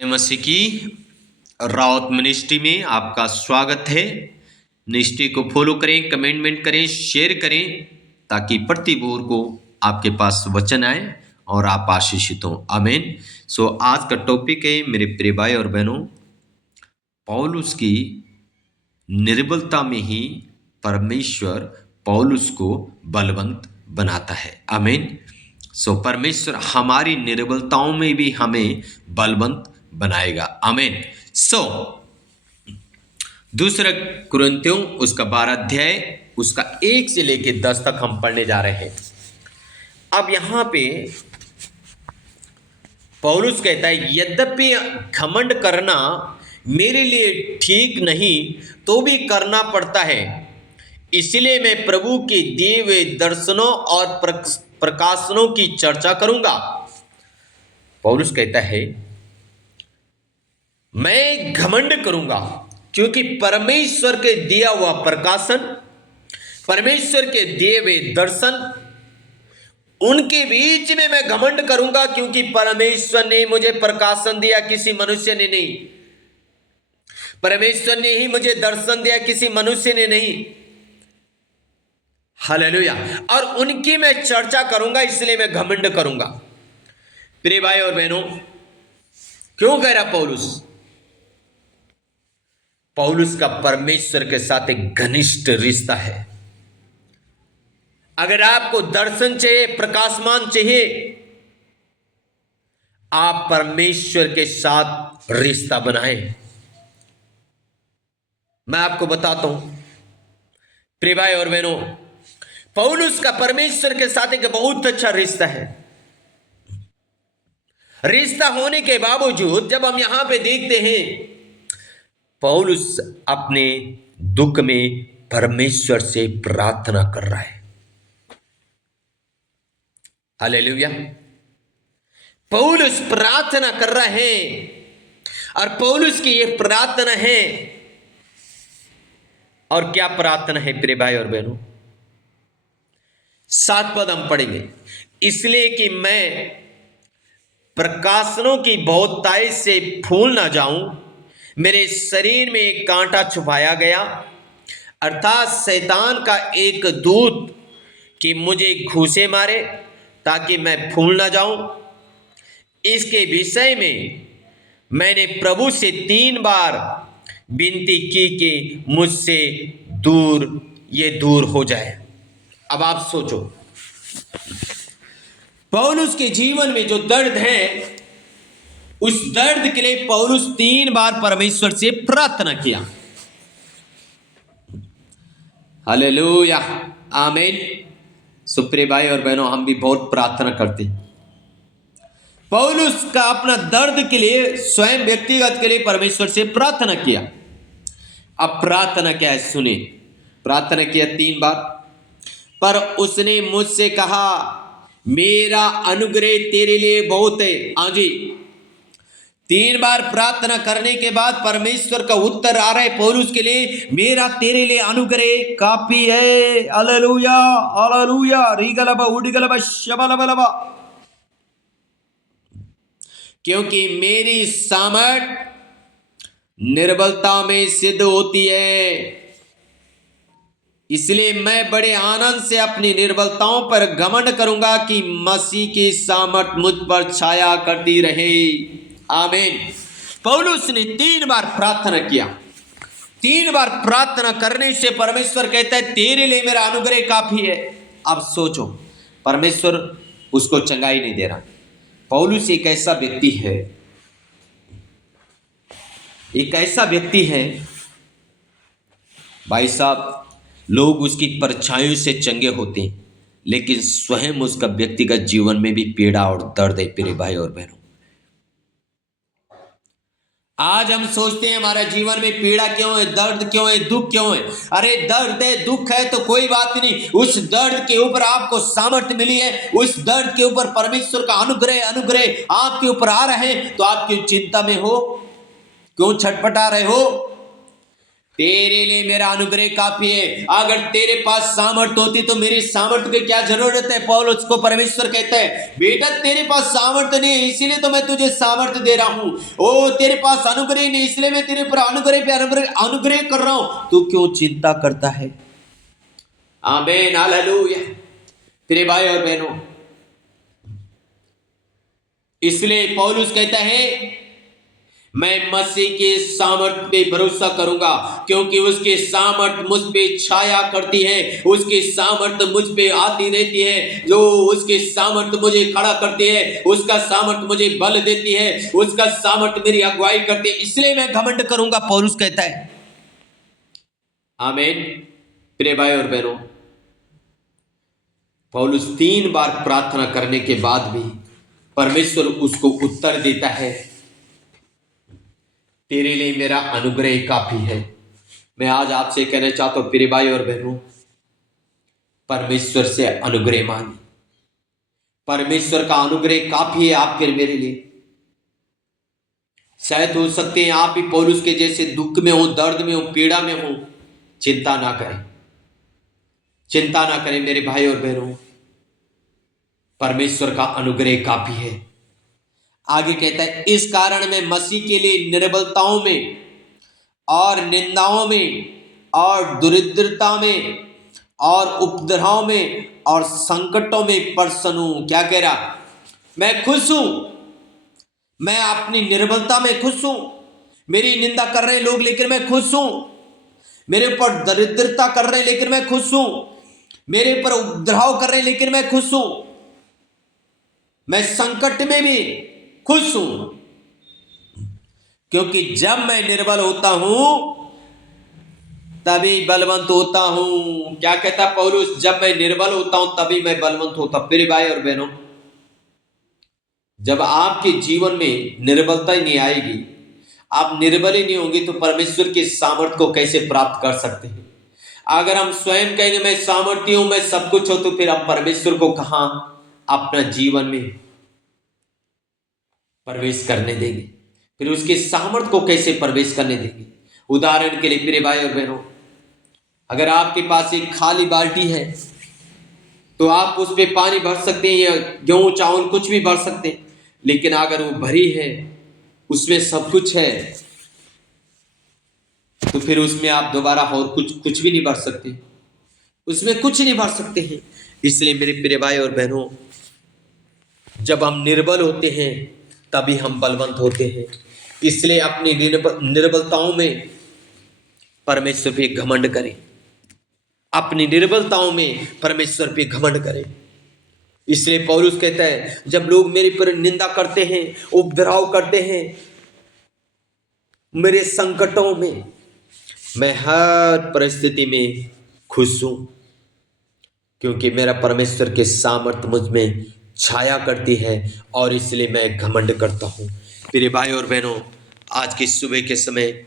मसीह की रावत मिनिस्ट्री में आपका स्वागत है। मिनिस्ट्री को फॉलो करें, कमेंटमेंट करें, शेयर करें ताकि प्रति भोर को आपके पास वचन आए और आप आशीषित हों। आमीन। आज का टॉपिक है मेरे प्रिय भाई और बहनों, पौलुस की निर्बलता में ही परमेश्वर पौलुस को बलवंत बनाता है। आमीन। परमेश्वर हमारी निर्बलताओं में भी हमें बलवंत बनाएगा। आमीन। दूसरा कुरिन्थियों उसका 12 अध्याय उसका 1 से लेके 10 तक हम पढ़ने जा रहे हैं। अब यहां पे पौलुस कहता है, यद्यपि घमंड करना मेरे लिए ठीक नहीं तो भी करना पड़ता है, इसलिए मैं प्रभु के दिए हुए दर्शनों और प्रकाशनों की चर्चा करूंगा। पौलुस कहता है, मैं घमंड करूंगा क्योंकि परमेश्वर के दिया हुआ प्रकाशन, परमेश्वर के दिए हुए दर्शन, उनके बीच में मैं घमंड करूंगा क्योंकि परमेश्वर ने मुझे प्रकाशन दिया, किसी मनुष्य ने नहीं। परमेश्वर ने ही मुझे दर्शन दिया, किसी मनुष्य ने नहीं। हालेलुया। और उनकी मैं चर्चा करूंगा, इसलिए मैं घमंड करूंगा। प्रिय भाई और बहनों, क्यों कह रहा पौलुस का परमेश्वर के साथ एक घनिष्ठ रिश्ता है। अगर आपको दर्शन चाहिए, प्रकाशमान चाहिए, आप परमेश्वर के साथ रिश्ता बनाएं। मैं आपको बताता हूं प्रिय भाई और बहनों, पौलुस का परमेश्वर के साथ एक बहुत अच्छा रिश्ता है। रिश्ता होने के बावजूद जब हम यहां पे देखते हैं, पौलुस अपने दुख में परमेश्वर से प्रार्थना कर रहा है। हालेलुया। पौलुस प्रार्थना कर रहा है और पौलुस की यह प्रार्थना है। और क्या प्रार्थना है प्रिय भाई और बहनों? 7 पद हम पढ़ेंगे। इसलिए कि मैं प्रकाशनों की बहुतायत से फूल ना जाऊं, मेरे शरीर में एक कांटा छुपाया गया, अर्थात शैतान का एक दूत कि मुझे घूंसे मारे ताकि मैं फूल ना जाऊं। इसके विषय में मैंने प्रभु से 3 बार विनती की कि मुझसे दूर हो जाए। अब आप सोचो, पौलुस के जीवन में जो दर्द है, उस दर्द के लिए पौलुस 3 बार परमेश्वर से प्रार्थना किया। हालेलुया। आमीन। सुप्रिय भाई और बहनों, हम भी बहुत प्रार्थना करते हैं। पौलुस का अपना दर्द के लिए, स्वयं व्यक्तिगत के लिए परमेश्वर से प्रार्थना किया। अब प्रार्थना क्या है सुने। प्रार्थना किया 3 बार, पर उसने मुझसे कहा, मेरा अनुग्रह तेरे लिए बहुत है। हाँ जी, 3 बार प्रार्थना करने के बाद परमेश्वर का उत्तर आ रहा है पौलुस के लिए, मेरा तेरे लिए अनुग्रह काफी है। Hallelujah, hallelujah. रीगलबा उडगलबा शबलबलबा। क्योंकि मेरी सामर्थ निर्बलता में सिद्ध होती है, इसलिए मैं बड़े आनंद से अपनी निर्बलताओं पर घमंड करूंगा कि मसीह की सामर्थ मुझ पर छाया करती रहे। आमीन। पौलुस ने 3 बार प्रार्थना किया। 3 बार प्रार्थना करने से परमेश्वर कहता है, तेरे लिए मेरा अनुग्रह काफी है। अब सोचो, परमेश्वर उसको चंगाई नहीं दे रहा। पौलुस एक ऐसा व्यक्ति है भाई साहब, लोग उसकी परछाइयों से चंगे होते हैं, लेकिन स्वयं उसका व्यक्तिगत जीवन में भी पीड़ा और दर्द है। प्रिय भाई और बहनों, आज हम सोचते हैं हमारा जीवन में पीड़ा क्यों है, दर्द क्यों है, दुख क्यों है। अरे दर्द है, दुख है तो कोई बात नहीं, उस दर्द के ऊपर आपको सामर्थ्य मिली है, उस दर्द के ऊपर परमेश्वर का अनुग्रह आपके ऊपर आ रहे हैं, तो आप क्यों चिंता में हो, क्यों छटपटा रहे हो? तेरे लिए मेरा अनुग्रह काफी है। अगर तेरे पास सामर्थ्य होती तो मेरी सामर्थ्य की क्या जरूरत है। पौलुस को परमेश्वर कहता है, बेटा तेरे पास सामर्थ्य नहीं है इसीलिए तो मैं तुझे सामर्थ्य दे रहा हूं। ओ तेरे पास अनुग्रह नहीं इसलिए मैं तेरे पर अनुग्रह पे अनुग्रह कर रहा हूं। तू क्यों चिंता करता है। आमीन, हालेलुया। तेरे भाई और बहनों, इसलिए पौलुस कहता है, मैं मसीह के सामर्थ्य पे भरोसा करूंगा क्योंकि उसकी सामर्थ्य मुझ पे छाया करती है। उसकी सामर्थ्य मुझ पे आती रहती है। जो उसकी सामर्थ्य मुझे खड़ा करती है, उसका सामर्थ्य मुझे बल देती है, उसका सामर्थ्य मेरी अगुवाई करती है, इसलिए मैं घमंड करूंगा, पौलुस कहता है। आमीन। प्रिय भाई और बहनों, पौलुस 3 बार प्रार्थना करने के बाद भी परमेश्वर उसको उत्तर देता है, तेरे लिए मेरा अनुग्रह काफी है। मैं आज आपसे कहना चाहता हूं प्रिय भाई और बहनों, परमेश्वर से अनुग्रह मांगे। परमेश्वर का अनुग्रह काफी है आपके मेरे लिए। शायद हो सकते हैं आप भी पौलुस के जैसे दुख में हो, दर्द में हो, पीड़ा में हो। चिंता ना करें, चिंता ना करें मेरे भाई और बहनों, परमेश्वर का अनुग्रह काफी है। आगे कहता है, इस कारण मैं मसीह के लिए निर्बलताओं में और निंदाओं में और दरिद्रता में और उपद्रव में और संकटों में प्रसन्न हूं। क्या कह रहा, मैं खुश हूं, मैं अपनी निर्बलता में खुश हूं। मेरी निंदा कर रहे लोग लेकिन मैं खुश हूं। मेरे ऊपर दरिद्रता कर रहे लेकिन मैं खुश हूं। मेरे ऊपर उपद्रव कर रहे लेकिन मैं खुश हूं। मैं संकट में भी खुश हूं क्योंकि जब मैं निर्बल होता हूं तभी बलवंत होता हूं। क्या कहता पौलुस, जब मैं निर्बल होता हूं तभी मैं बलवंत होता हूं। प्रिय भाई और बहनों, जब आपके जीवन में निर्बलता ही नहीं आएगी, आप निर्बल ही नहीं होंगे, तो परमेश्वर के सामर्थ्य को कैसे प्राप्त कर सकते हैं। अगर हम स्वयं कहेंगे मैं सामर्थ्य हूं, मैं सब कुछ हूं, तो फिर हम परमेश्वर को कहां अपना जीवन में प्रवेश करने देंगे, फिर उसके सामर्थ्य को कैसे प्रवेश करने देंगे। उदाहरण के लिए प्रिय भाई और बहनों, अगर आपके पास एक खाली बाल्टी है तो आप उस पे पानी भर सकते हैं या गेहूं चावल कुछ भी भर सकते हैं, लेकिन अगर वो भरी है, उसमें सब कुछ है, तो फिर उसमें आप दोबारा और कुछ भी नहीं भर सकते, उसमें कुछ नहीं भर सकते हैं। इसलिए मेरे प्रिय भाई और बहनों, जब हम निर्बल होते हैं तभी हम बलवंत होते हैं। इसलिए अपनी निर्बलताओं में परमेश्वर पे घमंड करें। अपनी निर्बलताओं में परमेश्वर पे घमंड करें। इसलिए पौलुस कहता है, जब लोग मेरे पर निंदा करते हैं, उपद्रव करते हैं, मेरे संकटों में, मैं हर परिस्थिति में खुश हूं क्योंकि मेरा परमेश्वर के सामर्थ्य मुझ में छाया करती है और इसलिए मैं घमंड करता हूं। मेरे भाई और बहनों, आज की सुबह के समय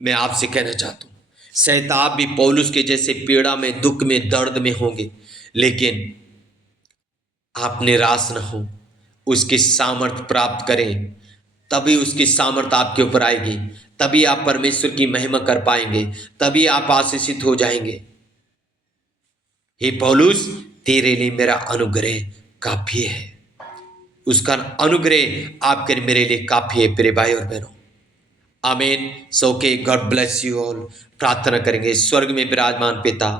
मैं आपसे कहना चाहता हूं, शायद आप भी पौलुस के जैसे पीड़ा में, दुख में, दर्द में होंगे, लेकिन आप निराश न हो। उसकी सामर्थ्य प्राप्त करें, तभी उसकी सामर्थ्य आपके ऊपर आएगी, तभी आप परमेश्वर की महिमा कर पाएंगे, तभी आप आशीषित हो जाएंगे। हे पौलुस, तेरे लिए मेरा अनुग्रह काफी है। उसका अनुग्रह आपके मेरे लिए काफी है। प्रिय भाई और बहनों, आमीन। सो के गॉड ब्लेस यू ऑल। प्रार्थना करेंगे। स्वर्ग में विराजमान पिता,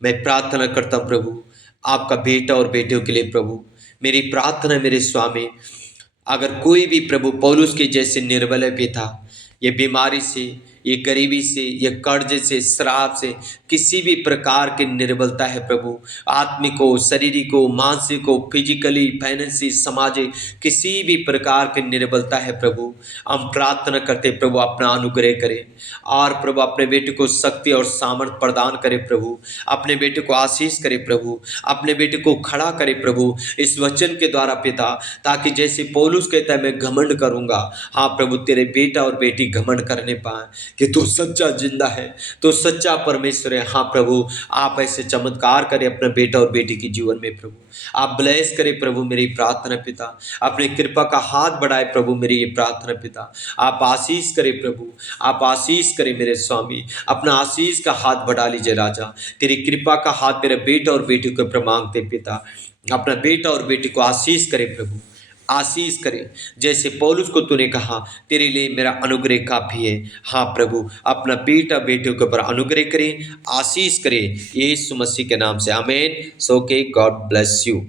मैं प्रार्थना करता हूँ प्रभु, आपका बेटा और बेटियों के लिए प्रभु, मेरी प्रार्थना मेरे स्वामी, अगर कोई भी प्रभु पौलुस के जैसे निर्बल है पिता, ये बीमारी से, ये गरीबी से, ये कर्ज से, श्राप से, किसी भी प्रकार की निर्बलता है प्रभु, आत्मिक हो, शारीरिक हो, मानसिक हो, फिजिकली, फाइनेंशियली, सामाजिक, किसी भी प्रकार की निर्बलता है प्रभु, हम प्रार्थना करते प्रभु अपना अनुग्रह करें और प्रभु अपने बेटे को शक्ति और सामर्थ्य प्रदान करे प्रभु, अपने बेटे को आशीष करे प्रभु, अपने बेटे को खड़ा करे प्रभु इस वचन के द्वारा पिता, ताकि जैसे पौलुस कहता है मैं घमंड करूंगा, हाँ प्रभु तेरे बेटा और बेटी घमंड करने पाए। कि तू सच्चा जिंदा है, तो सच्चा परमेश्वर है। हाँ प्रभु, आप ऐसे चमत्कार करें अपने बेटा और बेटी के जीवन में प्रभु। आप ब्लेस करें प्रभु मेरी प्रार्थना पिता, अपनी कृपा का हाथ बढ़ाए प्रभु मेरी ये प्रार्थना पिता। आप आशीष करें प्रभु, आप आशीष करें मेरे स्वामी, अपना आशीष का हाथ बढ़ा लीजिए राजा। तेरी कृपा का हाथ मेरे बेटा और बेटी को ऊपर मांगते पिता, अपना बेटा और बेटी को आशीष करे प्रभु, आशीष करे। जैसे पौलुस को तूने कहा तेरे लिए मेरा अनुग्रह काफी है। हाँ प्रभु, अपना बेटा बेटियों के ऊपर अनुग्रह करे, आशीष करे, यीशु मसीह के नाम से आमीन। सो के गॉड ब्लेस यू।